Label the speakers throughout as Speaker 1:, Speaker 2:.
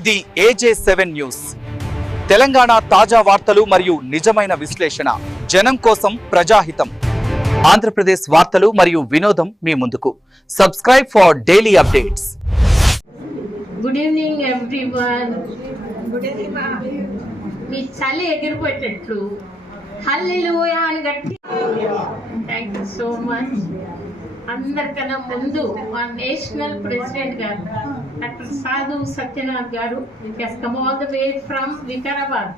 Speaker 1: ఇది ఏజే seven news Telangana తాజా వార్తలు మరియు నిజమైన విశ్లేషణ. జనం కోసం ప్రజాహితం. ఆంధ్రప్రదేశ్ వార్తలు మరియు వినోదం మీ ముందుకు. Subscribe for daily updates
Speaker 2: good evening everyone good evening మీ చలి ఎగిరిపోయేటట్లు. హల్లెలూయా అని గట్టి థ్యాంక్ యూ సో మచ్ అందరికన్నా ముందు మా నేషనల్ ప్రెసిడెంట్ గారు డాక్టర్ సాధు సత్యనాథ్ గారు come all the way from Vikarabad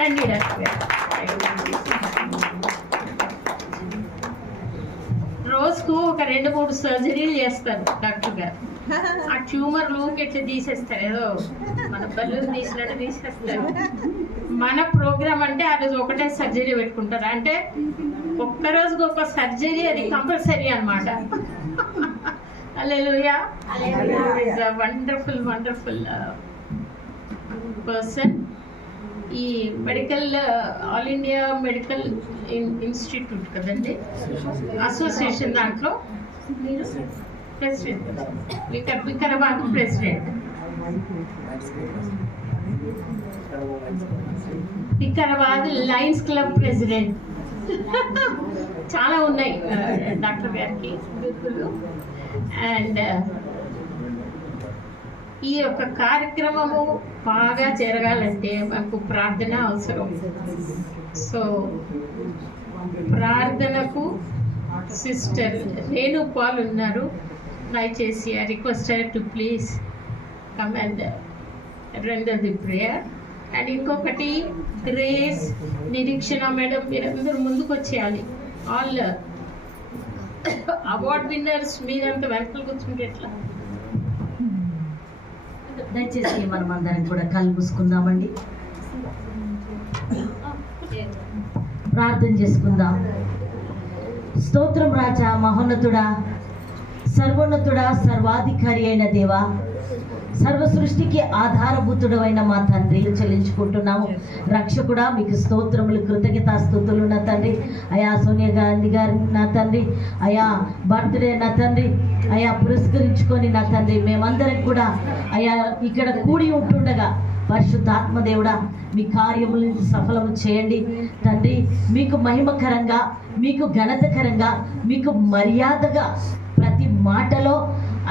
Speaker 2: రండి డాక్టర్ గారు రోజుకు ఒక రెండు మూడు సర్జరీలు చేస్తారు డాక్టర్ గారు ఆ ట్యూమర్లు ఎట్లా తీసేస్తారు? ఏదో మన బల్లు తీసినట్టు తీసేస్తారు. మన ప్రోగ్రామ్ అంటే ఆ రోజు ఒకటే సర్జరీ పెట్టుకుంటారు. అంటే ఒక్క రోజుకి ఒక సర్జరీ అది కంపల్సరీ అనమాట అల్లెలుయా వండర్ఫుల్ వండర్ఫుల్ పర్సన్ ఈ medical all India medical institute కదండి? అసోసియేషన్ దాంట్లో. మీరు president weaker Vikarabad president Vikarabad lions club president చాలా ఉన్నాయి డాక్టర్ గారికి. అండ్ uh, ఈ యొక్క కార్యక్రమము బాగా జరగాలంటే మాకు ప్రార్థన అవసరం. సో ప్రార్థనకు సిస్టర్ రేణు పాల్ ఉన్నారు. దయచేసి I request to please come and render the prayer. And ఇంకొకటి గ్రేస్ నిరీక్షణ మేడం మీరందరూ ముందుకు వచ్చేయాలి ఆల్ అవార్డ్ విన్నర్స్ మీరంతా వెనకలు కూర్చుంటే ఎట్లా?
Speaker 3: దయచేసి మనం అందరం కూడా కళ్ళు మూసుకుందామండి. ప్రార్థన చేసుకుందాం. స్తోత్రం రాజా మహోన్నతుడా సర్వోన్నతుడా సర్వాధికారి అయిన దేవా సర్వ సృష్టికి ఆధారభూతుడమైన మా తండ్రి చెల్లించుకుంటున్నాము. రక్షకుడా మీకు స్తోత్రములు కృతజ్ఞతా స్థుతులు నా తండ్రి. అయా సోనియా గాంధీ గారి నా తండ్రి. అయా బర్త్డే నా తండ్రి. అయా పురస్కరించుకొని నా తండ్రి. మేమందరం కూడా అయా ఇక్కడ కూడి ఉంటుండగా పరిశుద్ధాత్మదేవుడా మీ కార్యములను సఫలము చేయండి. తండ్రి మీకు మహిమకరంగా మీకు ఘనతకరంగా మీకు మర్యాదగా ప్రతి మాటలో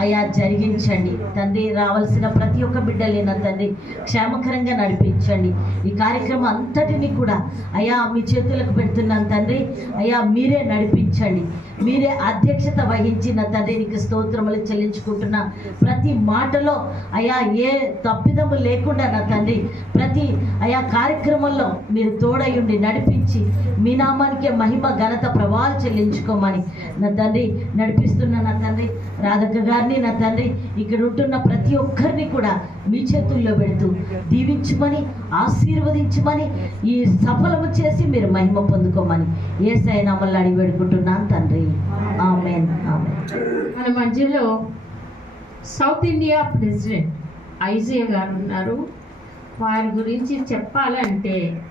Speaker 3: అయా జరిగించండి. తండ్రి రావాల్సిన ప్రతి ఒక్క బిడ్డలేన తండ్రి క్షేమకరంగా నడిపించండి. ఈ కార్యక్రమం అంతటిని కూడా అయా మీ చేతులకు పెడుతున్నాను తండ్రి. అయా మీరే నడిపించండి. మీరే అధ్యక్షత వహించిన తండ్రి నీకు స్తోత్రములు చెల్లించుకుంటున్నా. ప్రతి మాటలో అయా ఏ తప్పిదము లేకుండా నా తండ్రి ప్రతి అయా కార్యక్రమంలో మీరు తోడయుండి నడిపించి మీ నామానికే మహిమ ఘనత ప్రభావాలు చెల్లించుకోమని నా తండ్రి నడిపిస్తున్న నా తండ్రి రాధక్క గారిని నా తండ్రి ఇక్కడ ఉంటున్న ప్రతి ఒక్కరిని కూడా మీ చేతుల్లో పెడుతూ దీవించమని ఆశీర్వదించమని ఈ సఫలము చేసి మీరు మహిమ పొందుకోమని ఏ నామల్ని అడిగి పెడుకుంటున్నాను తండ్రి. ఆమెన్. ఆమెన్.
Speaker 2: మన మధ్యలో సౌత్ ఇండియా ప్రెసిడెంట్ ఐజే గారు ఉన్నారు. వారి గురించి చెప్పాలంటే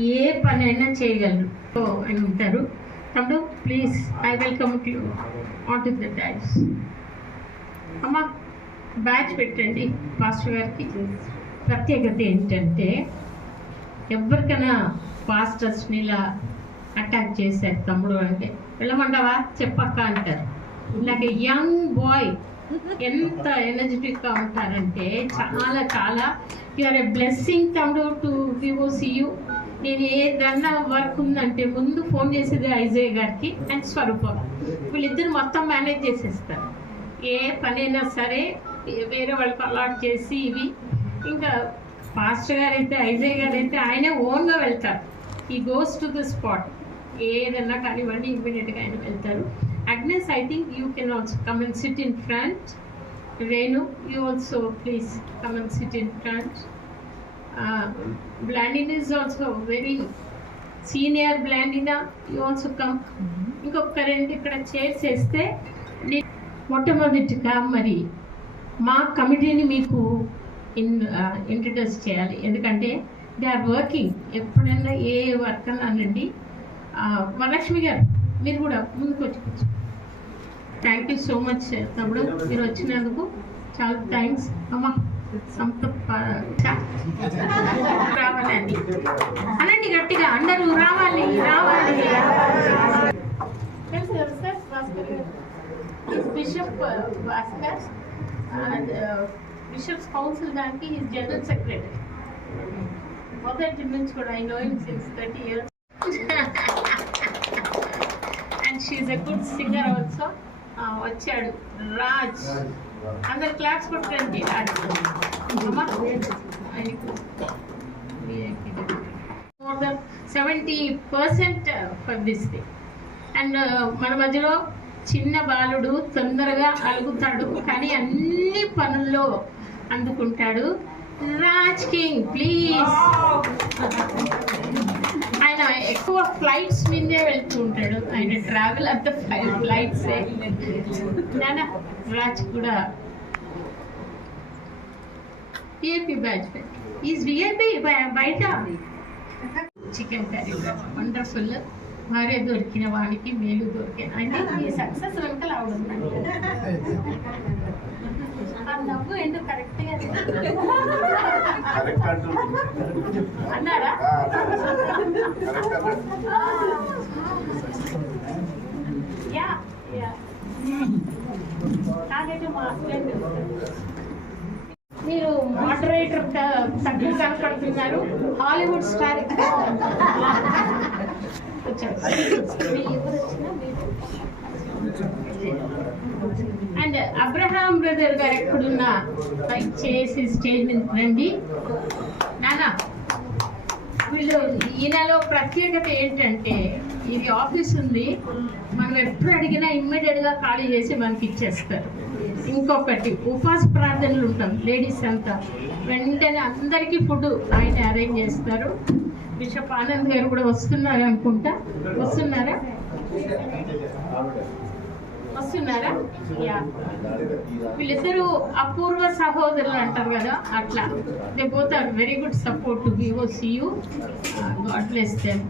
Speaker 2: ఏ పనైనా చేయగలరు అని ఉంటారు. తమ్ముడు please I welcome to on to the times అమ్మ బ్యాచ్ పెట్టండి పాస్టర్ గారికి. ప్రత్యేకత ఏంటంటే ఎవరికైనా పాస్టర్స్ని ఇలా అటాక్ చేశారు తమ్ముడు అంటే వెళ్ళమంటావా? చెప్పక్క అంటారు. ఇలాగ యంగ్ బాయ్ ఎంత ఎనర్జెటిక్గా ఉంటారంటే చాలా చాలా యూఆర్ ఏ బ్లెస్సింగ్ తమ్ముడు టు వివోసి యూ నేను ఏదన్నా వర్క్ ఉందంటే ముందు ఫోన్ చేసేది ఐజయ్ గారికి అండ్ స్వరూప. వీళ్ళిద్దరు మొత్తం మేనేజ్ చేసేస్తారు. ఏ పనైనా సరే వేరే వాళ్ళకి అలాట్ చేసి ఇవి. ఇంకా పాస్టర్ గారు అయితే ఐజయ్ గారు అయితే ఆయనే ఓన్గా వెళ్తారు. ఈ గోస్ టు ద స్పాట్ ఏదన్నా కానివ్వండి ఇమ్మీడియట్గా ఆయన వెళ్తారు. Agnes I think you can also come and sit in front Renu you also please come and sit in front Blandin is also very senior Blandina you also come ఇంకొక రెండు ఇక్కడ chairs వేస్తే నే- మొట్టమొదటిగా మరి మా కమిటీని మీకు ఇన్ ఇంట్రడ్యూస్ చేయాలి. ఎందుకంటే దే ఆర్ వర్కింగ్ ఎప్పుడైనా ఏ వర్క్ అన్నా అనండి వరలక్ష్మి గారు మీరు కూడా ముందుకు వచ్చి థ్యాంక్ యూ సో మచ్ తమ్ముడు మీరు వచ్చినందుకు చాలా థ్యాంక్స్ అమ్మా సంత రావాలండి. అనండి bishop Bhaskar and bishops council దానికి ఈజ్ జనరల్ సెక్రటరీ మొదటి నుంచి కూడా I know him since thirty years and she a good singer also వచ్చాడు రాజ్ అందరు క్లాప్స్ కొట్టండి Raj more than seventy percent for this thing and uh, మన మధ్యలో చిన్న బాలుడు తొందరగా అలుగుతాడు కానీ అన్ని పనుల్లో అందుకుంటాడు. Raj king please. ఆయన ఎక్కువ ఫ్లైట్స్ మీదే వెళ్తూ ఉంటాడు. ఆయన ట్రావెల్ అంత ఫ్లైట్స్ నానా రాజ్ కూడా విఐపి బ్యాచ్ ఈజ్ విఐపి బయట? చికెన్ కర్రీ వండర్ఫుల్ భార్య దొరికిన వాడికి మేలు దొరికిన అంటే ఈ సక్సెస్ వెనకాల ఆవిడ ఉందండి ఆ నవ్వు ఎందుకు
Speaker 4: కరెక్ట్
Speaker 2: అన్నారా యా యా. నాకైతే మా హస్బెండ్ మీరు మోడరేటర్ తక్కువ కనపడుతున్నారు. Hollywood star and Abraham brother గారు ఎక్కడున్నా? చేసి స్టేజ్ మీద రండి. నానా వీళ్ళు ఈయనలో ప్రత్యేకత ఏంటంటే ఇది ఆఫీస్ ఉంది. మనం ఎప్పుడు అడిగినా ఇమ్మీడియట్గా ఖాళీ చేసి మనకి ఇచ్చేస్తారు. ఇంకొకటి ఉపవాస ప్రార్థనలు ఉంటాం. లేడీస్ అంతా. వెంటనే అందరికీ ఫుడ్ ఆయన అరేంజ్ చేస్తారు. బిషప్ ఆనంద్ గారు కూడా వస్తున్నారు అనుకుంటా. వస్తున్నారా? వస్తున్నారా? యా. వీళ్ళిద్దరూ అపూర్వ సహోదరులు అంటారు కదా అట్లా. They both are very good support to VOC God bless them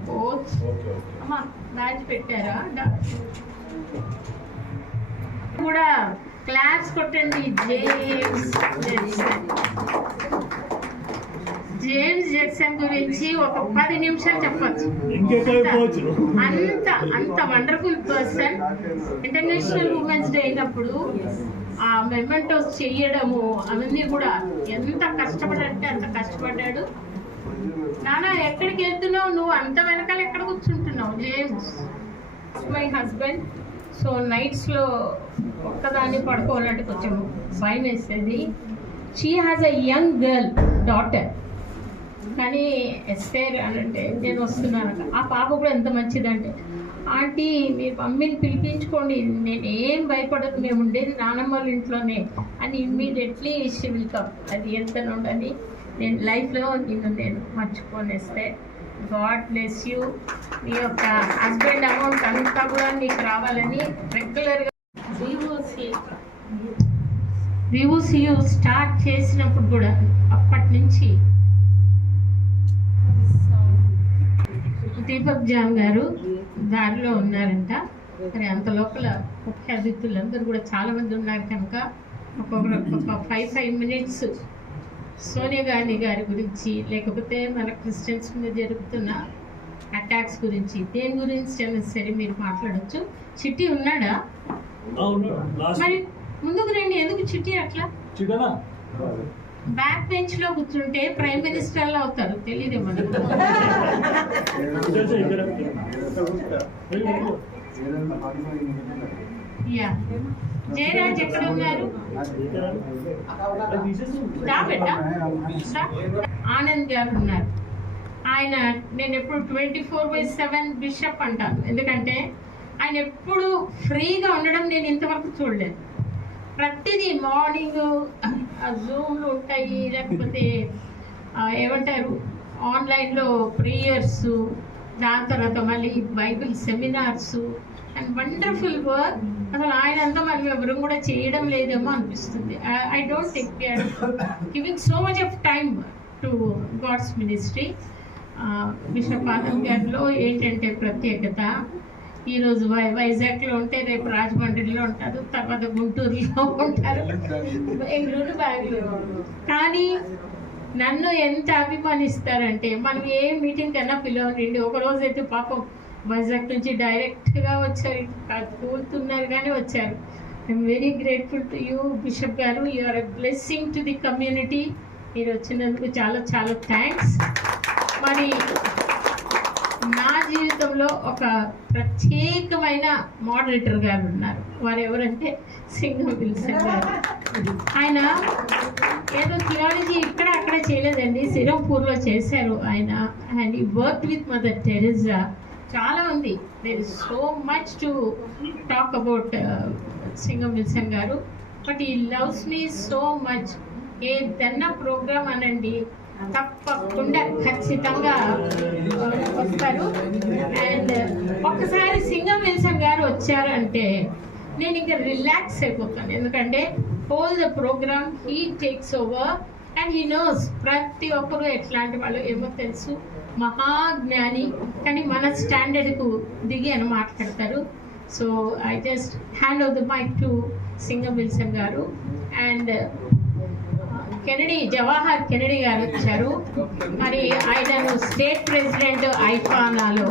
Speaker 2: అమ్మా బ్యాచ్ పెట్టారా? కూడా క్లాస్ కొట్టండి జేమ్స్. జెక్సన్ జేమ్స్ జెక్సన్ గురించి ఒక పది నిమిషాలు చెప్పొచ్చు. అంత అంత wonderful person. International women's day అయినప్పుడు ఆ మెమెంటోస్ చెయ్యడము అవన్నీ కూడా ఎంత కష్టపడంటే అంత కష్టపడ్డాడు. నానా ఎక్కడికి వెళ్తున్నావు నువ్వు? అంత వెనకాల ఎక్కడ కూర్చుంటున్నావు జేమ్స్? మై హస్బెండ్ సో నైట్స్లో ఒక్కదాన్ని పడుకోవాలంటే కొంచెం భయం వేసేది. She has a young girl daughter కానీ ఎస్టేర్ అని అంటే నేను వస్తున్నాను ఆ పాప కూడా ఎంత మంచిదంటే ఆంటీ మీ మమ్మీని పిలిపించుకోండి. నేను ఏం భయపడదు మేము ఉండేది నానమ్మ వాళ్ళ ఇంట్లోనే. అని ఇమ్మీడియట్లీ షీ విల్ కమ్ అది ఎంత ఉండని నేను లైఫ్లో నిన్ను నేను మర్చిపోనేస్తే గాడ్ బ్లెస్ యూ మీ యొక్క హస్బెండ్ అమౌంట్ అంతా కూడా నీకు రావాలని రెగ్యులర్గా వివోసియు స్టార్ట్ చేసినప్పుడు కూడా అప్పటి నుంచి దీపక్ జామ్ గారు దారిలో ఉన్నారంట. మరి అంత లోపల ముఖ్య అతిథులందరూ కూడా చాలా మంది ఉన్నారు కనుక ఒక్కొక్కరు ఒక five five minutes Sonia Gandhi గారి గురించి లేకపోతే మన క్రిస్టియన్స్ మీద జరుగుతున్న అటాక్స్ గురించి దేని గురించి సరే మీరు మాట్లాడొచ్చు. చిట్టి ఉన్నాడా? మరి ముందుకు రండి ఎందుకు చిట్టి అట్లా? బ్యాక్ బెంచ్లో కూర్చుంటే ప్రైమ్ మినిస్టర్లో అవుతారు తెలియదు మనకు. యా. జయరాజ్ ఎక్కడ ఉన్నారు ఆనంద్ గారు ఉన్నారు. ఆయన నేను ఎప్పుడు twenty four by seven bishop అంటాను. ఎందుకంటే ఆయన ఎప్పుడు ఫ్రీగా ఉండడం నేను ఇంతవరకు చూడలేదు. ప్రతిదీ మార్నింగ్ జూమ్లు ఉంటాయి లేకపోతే ఏమంటారు ఆన్లైన్లో ప్రేయర్స్ దాని తర్వాత మళ్ళీ Bible seminars and wonderful work. అసలు ఆయన అంతా మనం ఎవరు కూడా చేయడం లేదేమో అనిపిస్తుంది. I don't think giving so much of time to God's ministry bishop Anand గారిలో ఏంటంటే ప్రత్యేకత. ఈరోజు వై వైజాగ్లో ఉంటే రేపు రాజమండ్రిలో ఉంటారు తర్వాత గుంటూరులో ఉంటారు. బెంగళూరు బెంగళూరు. కానీ నన్ను ఎంత అభిమానిస్తారంటే మనం ఏ మీటింగ్ కన్నా పిలవనండి ఒక రోజు అయితే పాపం వైజాగ్ నుంచి డైరెక్ట్గా వచ్చారు. కూతున్నారు కానీ వచ్చారు. I'm very grateful to you bishop గారు. You are a blessing to the community మీరు వచ్చినందుకు చాలా చాలా థ్యాంక్స్ మరి నా జీవితంలో ఒక ప్రత్యేకమైన మోడరేటర్ గారు ఉన్నారు. వారు ఎవరంటే సింగం విల్సన్ గారు. ఆయన ఏదో థియాలజీ ఇక్కడ అక్కడ చేయలేదండి. సిరంపూర్లో చేశారు ఆయన. అండ్ ఈ వర్క్ విత్ మదర్ టెరెజా చాలా ఉంది there is so much to talk about Singam Wilson గారు. But he loves me so much ఏదన్నా ప్రోగ్రామ్ అనండి తప్పకుండా ఖచ్చితంగా uh, వస్తారు. అండ్ ఒక్కసారి సింగం విల్సన్ గారు వచ్చారంటే నేను ఇంకా రిలాక్స్ అయిపోతాను. ఎందుకంటే whole the programme he takes over and he knows ప్రతి ఒక్కరు ఎట్లాంటి వాళ్ళు ఏమో తెలుసు. మహాజ్ఞాని కానీ మన స్టాండర్డ్కు దిగి అని మాట్లాడతారు. So I just hand over the mike to Singam Wilson గారు. అండ్ కెనడీ జవహర్ కెనడీ గారు వచ్చారు. మరి ఆయనను స్టేట్ ప్రెసిడెంట్ ఐఫానాలో.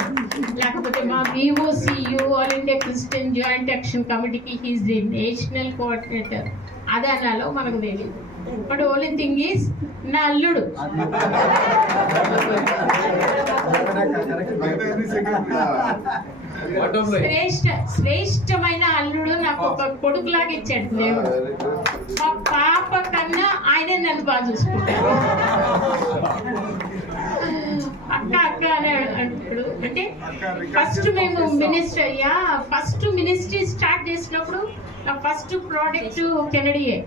Speaker 2: లేకపోతే మా విఓసియు all India Christian joint action కమిటీకి హీస్ ది నేషనల్ కోఆర్డినేటర్ అదానాలో మనకు తెలియదు. బట్ ఓన్లీ థింగ్ ఈస్ నా అల్లుడు. శ్రేష్ట శ్రేష్టమైన అల్లుడు నాకు ఒక కొడుకులాగా ఇచ్చాడు. దేవుడు మా పాప కన్నా ఆయన నన్ను బాగా చూసుకుంటాడు. అక్క అక్క అని అంటాడు అంటే ఫస్ట్ మేము మినిస్టర్ అయ్యా ఫస్ట్ మినిస్ట్రీ స్టార్ట్ చేసినప్పుడు నా ఫస్ట్ ప్రోడక్ట్ కెనడియే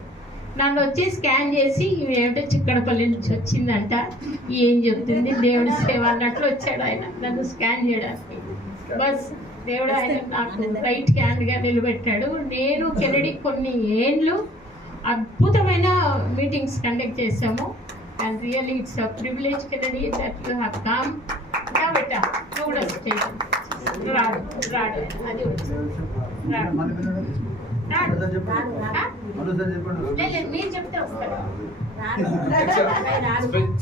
Speaker 2: నన్ను వచ్చి స్కాన్ చేసి ఏమిటో చిక్కడపల్లి నుంచి వచ్చిందంట. ఏం చెప్తుంది? దేవుడి సేవ అన్నట్లు వచ్చాడు ఆయన. నన్ను స్కాన్ చేయడానికి. బస్ దేవుడు ఆయన నాకు రైట్ హ్యాండ్గా నిలబెట్టాడు. నేను కెనడీ కొన్ని ఏండ్లు అద్భుతమైన మీటింగ్స్ కండక్ట్ చేశాము. It's a privilege Kennedy that you have come ఇంకా బెట్టా నువ్వు కూడా స్టేషన్ రాడు రాడు అది రాడు రాడు మీరు చెప్తే వస్తారు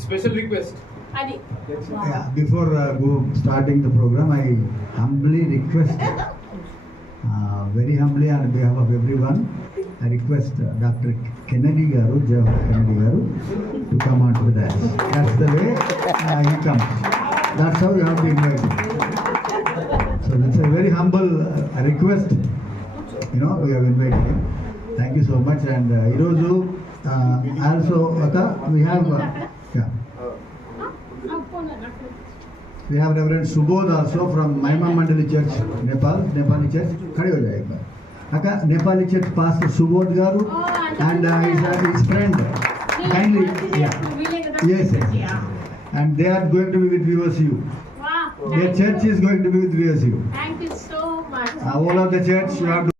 Speaker 4: స్పెషల్ రిక్వెస్ట్
Speaker 2: అది.
Speaker 5: Yeah, before uh, go starting the program, I humbly request, uh, very humbly on behalf of everyone, I request uh, Dr. Kennedy Garu, Jawahar Kennedy Garu, to come onto the dais. That's the way uh, he comes. That's how you have to invite him. So it's a very humble uh, request. You know, we have invited him. Thank you so much. And uh, ఈరోజు uh, also ఒక we have uh, yeah.
Speaker 2: ఆ, phone అన్నట్టు.
Speaker 5: We have Reverend Subodh also from Maima Mandali Church, Nepal, Nepali Church. खड़े हो जाए एक बार. अका Nepali Church Pastor Subodh Garu
Speaker 2: Oh,
Speaker 5: and uh, his, uh, his friend. Kindly, yeah.
Speaker 2: వీళ్ళే కదా?
Speaker 5: Yes, yes.
Speaker 2: Yeah.
Speaker 5: And they are going to be with VOCU.
Speaker 2: Wow,
Speaker 5: Their
Speaker 2: thank
Speaker 5: church